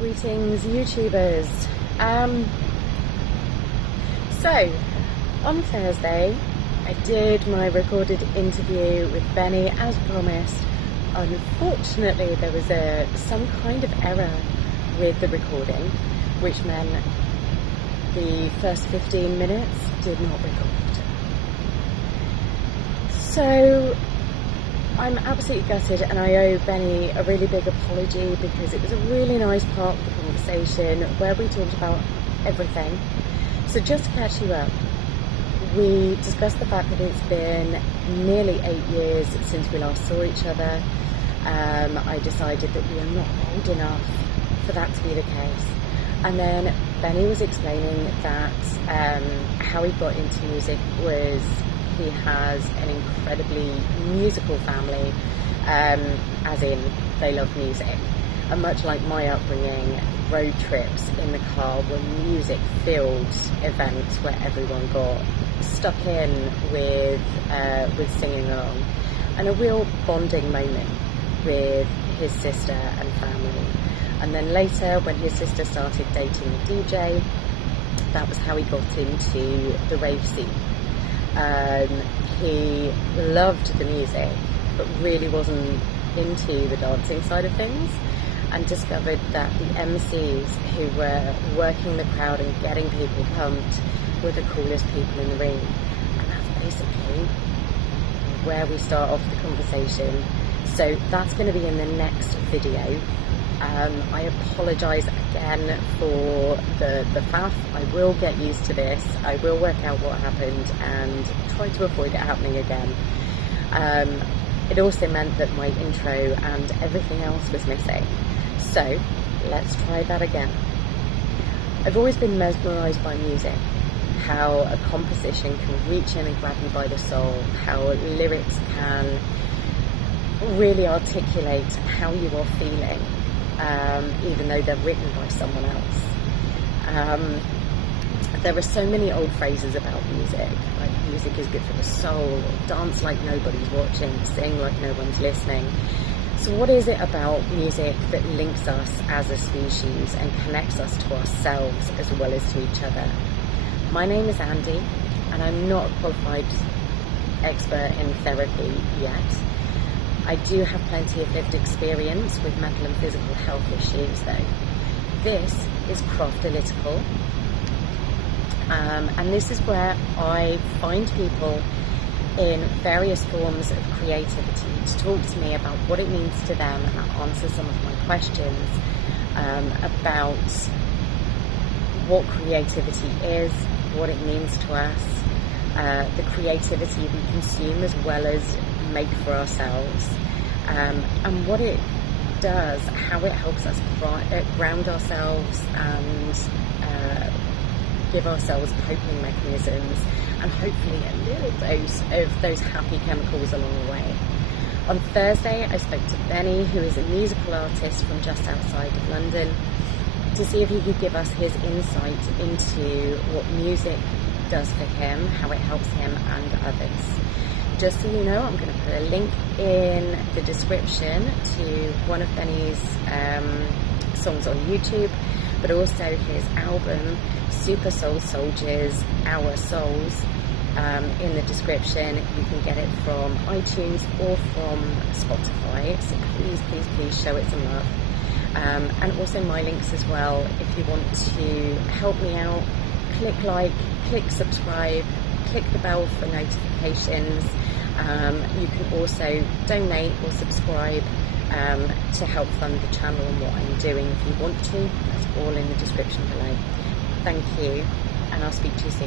Greetings, YouTubers. So, on Thursday, I did my recorded interview with Benny as promised. Unfortunately, there was some kind of error with the recording, which meant the first 15 minutes did not record. So, I'm absolutely gutted, and I owe Benny a really big apology because it was a really nice part of the conversation where we talked about everything. So just to catch you up, we discussed the fact that it's been nearly 8 years since we last saw each other. I decided that we are not old enough for that to be the case. And then Benny was explaining that how he got into music was he has an incredibly musical family, as in they love music. And much like my upbringing, road trips in the car were music-filled events where everyone got stuck in with singing along, and a real bonding moment with his sister and family. And then later, when his sister started dating a DJ, that was how he got into the rave scene. He loved the music, but really wasn't into the dancing side of things, and discovered that the MCs who were working the crowd and getting people pumped were the coolest people in the room. And that's basically where we start off the conversation. So that's going to be in the next video. I apologise again for the faff. I will get used to this. I will work out what happened and try to avoid it happening again. It also meant that my intro and everything else was missing. So let's try that again. I've always been mesmerised by music, how a composition can reach in and grab you by the soul, how lyrics can really articulate how you are feeling, even though they're written by someone else. There are so many old phrases about music, like music is good for the soul, dance like nobody's watching, sing like no one's listening. So what is it about music that links us as a species and connects us to ourselves as well as to each other? My name is Andy, and I'm not a qualified expert in therapy yet. I do have plenty of lived experience with mental and physical health issues though. This is Craftalytical, and this is where I find people in various forms of creativity to talk to me about what it means to them and answer some of my questions about what creativity is, what it means to us, the creativity we consume as well as make for ourselves, and what it does, how it helps us ground ourselves and give ourselves coping mechanisms, and hopefully a little dose of those happy chemicals along the way. On Thursday, I spoke to Benny, who is a musical artist from just outside of London, to see if he could give us his insight into what music does for him, how it helps him and others. Just so you know, I'm going to put a link in the description to one of Benny's songs on YouTube, but also his album, Super Soul Soldiers, Our Souls, in the description. You can get it from iTunes or from Spotify, so please show it some love. And also my links as well, if you want to help me out, click like, click subscribe, click the bell for notifications. You can also donate or subscribe to help fund the channel and what I'm doing if you want to. That's all in the description below. Thank you, and I'll speak to you soon.